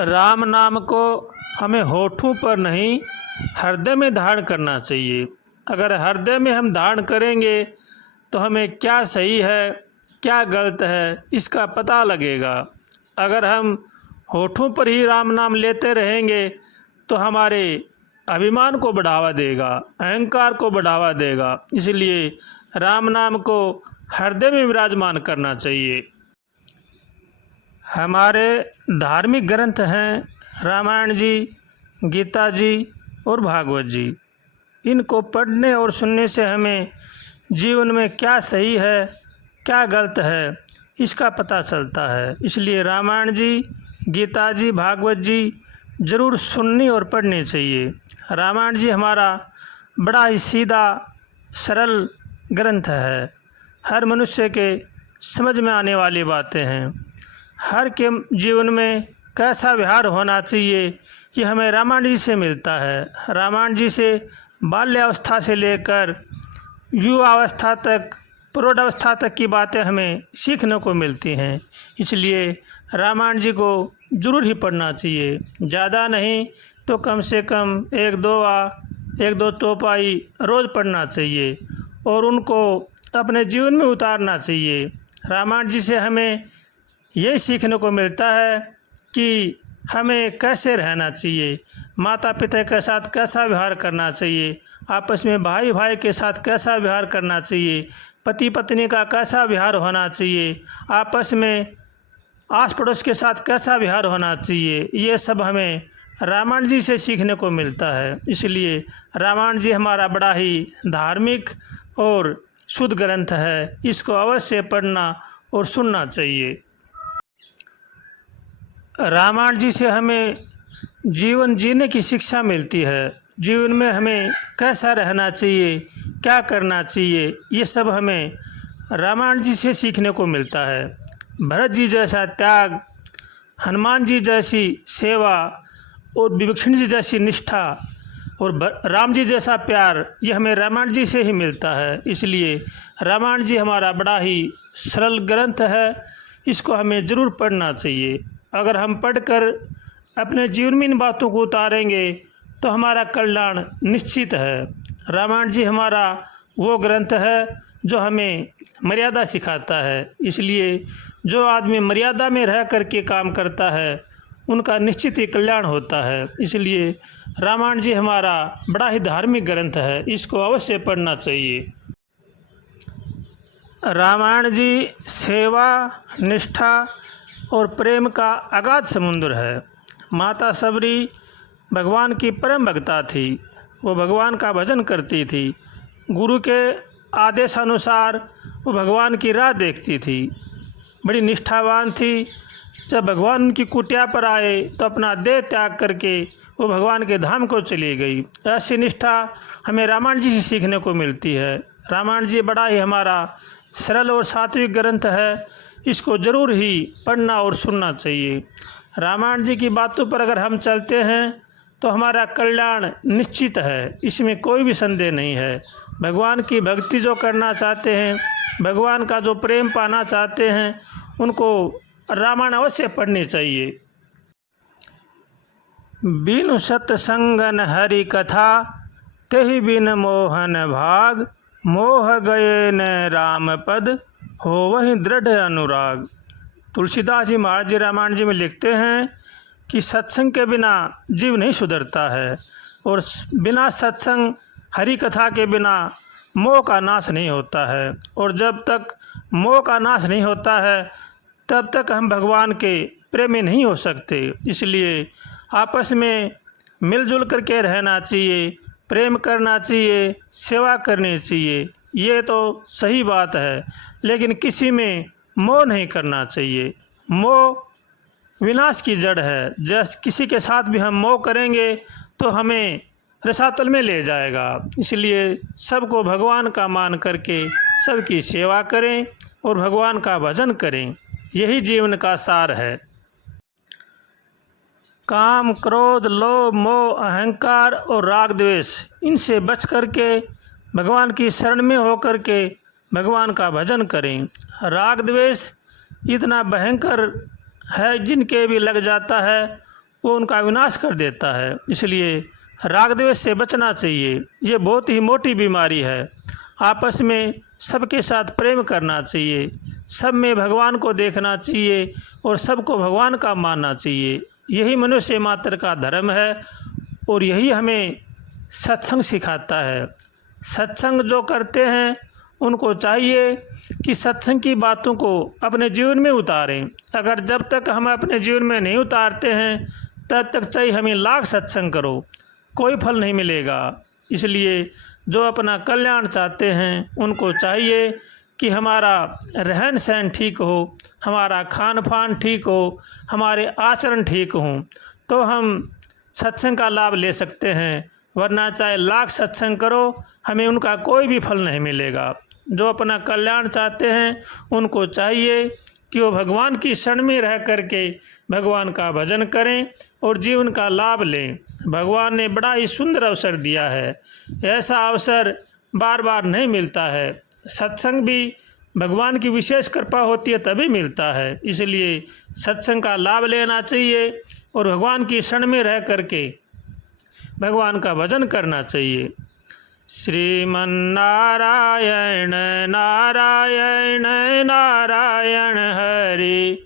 राम नाम को हमें होठों पर नहीं हृदय में धारण करना चाहिए। अगर हृदय में हम धारण करेंगे तो हमें क्या सही है क्या गलत है इसका पता लगेगा। अगर हम होठों पर ही राम नाम लेते रहेंगे तो हमारे अभिमान को बढ़ावा देगा, अहंकार को बढ़ावा देगा। इसलिए राम नाम को हृदय में विराजमान करना चाहिए। हमारे धार्मिक ग्रंथ हैं रामायण जी, गीता जी और भागवत जी। इनको पढ़ने और सुनने से हमें जीवन में क्या सही है क्या गलत है इसका पता चलता है। इसलिए रामायण जी, गीता जी, भागवत जी ज़रूर सुननी और पढ़नी चाहिए। रामायण जी हमारा बड़ा ही सीधा सरल ग्रंथ है। हर मनुष्य के समझ में आने वाली बातें हैं। हर के जीवन में कैसा व्यवहार होना चाहिए ये हमें रामायण जी से मिलता है। रामायण जी से बाल्यावस्था से लेकर युवावस्था तक, प्रौढ़ावस्था तक की बातें हमें सीखने को मिलती हैं। इसलिए रामायण जी को ज़रूर ही पढ़ना चाहिए। ज़्यादा नहीं तो कम से कम एक दो चौपाई रोज़ पढ़ना चाहिए और उनको अपने जीवन में उतारना चाहिए। रामायण जी से हमें यही सीखने को मिलता है कि हमें कैसे रहना चाहिए, माता पिता के साथ कैसा व्यवहार करना चाहिए, आपस में भाई भाई के साथ कैसा व्यवहार करना चाहिए, पति पत्नी का कैसा व्यवहार होना चाहिए, आपस में आस पड़ोस के साथ कैसा व्यवहार होना चाहिए। ये सब हमें रामायण जी से सीखने को मिलता है। इसलिए रामायण जी हमारा बड़ा ही धार्मिक और शुद्ध ग्रंथ है। इसको अवश्य पढ़ना और सुनना चाहिए। रामायण जी से हमें जीवन जीने की शिक्षा मिलती है। जीवन में हमें कैसा रहना चाहिए, क्या करना चाहिए, ये सब हमें रामायण जी से सीखने को मिलता है। भरत जी जैसा त्याग, हनुमान जी जैसी सेवा और विभीषण जी जैसी निष्ठा और राम जी जैसा प्यार ये हमें रामायण जी से ही मिलता है। इसलिए रामायण जी हमारा बड़ा ही सरल ग्रंथ है। इसको हमें ज़रूर पढ़ना चाहिए। अगर हम पढ़कर अपने जीवन में इन बातों को उतारेंगे तो हमारा कल्याण निश्चित है। रामायण जी हमारा वो ग्रंथ है जो हमें मर्यादा सिखाता है। इसलिए जो आदमी मर्यादा में रह करके काम करता है उनका निश्चित ही कल्याण होता है। इसलिए रामायण जी हमारा बड़ा ही धार्मिक ग्रंथ है। इसको अवश्य पढ़ना चाहिए। रामायण जी सेवा, निष्ठा और प्रेम का अगाध समुद्र है। माता सबरी भगवान की परम भक्ता थी। वो भगवान का भजन करती थी। गुरु के आदेशानुसार वो भगवान की राह देखती थी। बड़ी निष्ठावान थी। जब भगवान उनकी कुटिया पर आए तो अपना देह त्याग करके वो भगवान के धाम को चली गई। ऐसी निष्ठा हमें रामायण जी से सीखने को मिलती है। रामायण जी बड़ा ही हमारा सरल और सात्विक ग्रंथ है। इसको ज़रूर ही पढ़ना और सुनना चाहिए। रामायण जी की बातों पर अगर हम चलते हैं तो हमारा कल्याण निश्चित है। इसमें कोई भी संदेह नहीं है। भगवान की भक्ति जो करना चाहते हैं, भगवान का जो प्रेम पाना चाहते हैं, उनको रामायण अवश्य पढ़नी चाहिए। बिनु सत्संगन हरि कथा, तेहि बिन मोहन भाग, मोह गए न राम पद, हो वही दृढ़ अनुराग। तुलसीदास जी महाराज जी रामायण जी में लिखते हैं कि सत्संग के बिना जीव नहीं सुधरता है और बिना सत्संग हरि कथा के बिना मोह का नाश नहीं होता है। और जब तक मोह का नाश नहीं होता है तब तक हम भगवान के प्रेमी नहीं हो सकते। इसलिए आपस में मिलजुल करके रहना चाहिए, प्रेम करना चाहिए, सेवा करनी चाहिए। ये तो सही बात है, लेकिन किसी में मोह नहीं करना चाहिए। मोह विनाश की जड़ है। जैसे किसी के साथ भी हम मोह करेंगे तो हमें रसातल में ले जाएगा। इसलिए सबको भगवान का मान करके सबकी सेवा करें और भगवान का भजन करें। यही जीवन का सार है। काम, क्रोध, लोभ, मोह, अहंकार और राग द्वेष इनसे बच करके भगवान की शरण में होकर के भगवान का भजन करें। राग द्वेष इतना भयंकर है, जिनके भी लग जाता है वो उनका विनाश कर देता है। इसलिए राग द्वेष से बचना चाहिए। ये बहुत ही मोटी बीमारी है। आपस में सबके साथ प्रेम करना चाहिए, सब में भगवान को देखना चाहिए और सबको भगवान का मानना चाहिए। यही मनुष्य मात्र का धर्म है और यही हमें सत्संग सिखाता है। सत्संग जो करते हैं उनको चाहिए कि सत्संग की बातों को अपने जीवन में उतारें। अगर जब तक हम अपने जीवन में नहीं उतारते हैं तब तक चाहे हमें लाख सत्संग करो, कोई फल नहीं मिलेगा। इसलिए जो अपना कल्याण चाहते हैं उनको चाहिए कि हमारा रहन सहन ठीक हो, हमारा खान पान ठीक हो, हमारे आचरण ठीक हों, तो हम सत्संग का लाभ ले सकते हैं। वरना चाहे लाख सत्संग करो, हमें उनका कोई भी फल नहीं मिलेगा। जो अपना कल्याण चाहते हैं उनको चाहिए कि वो भगवान की शरण में रह करके भगवान का भजन करें और जीवन का लाभ लें। भगवान ने बड़ा ही सुंदर अवसर दिया है। ऐसा अवसर बार बार नहीं मिलता है। सत्संग भी भगवान की विशेष कृपा होती है तभी मिलता है। इसलिए सत्संग का लाभ लेना चाहिए और भगवान की शरण में रह करके भगवान का भजन करना चाहिए। श्रीमन्नारायण नारायण नारायण हरि,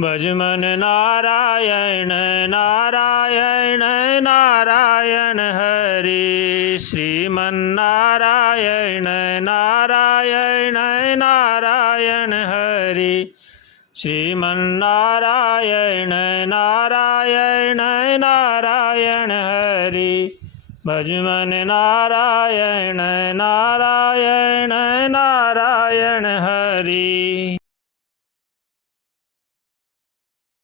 भजमन नारायण नारायण नारायण हरि। श्रीमन्नारायण नारायण नारायण हरि, श्रीमन्नारायण नारायण नारायण हरि, भजमन नारायण नारायण नारायण हरि।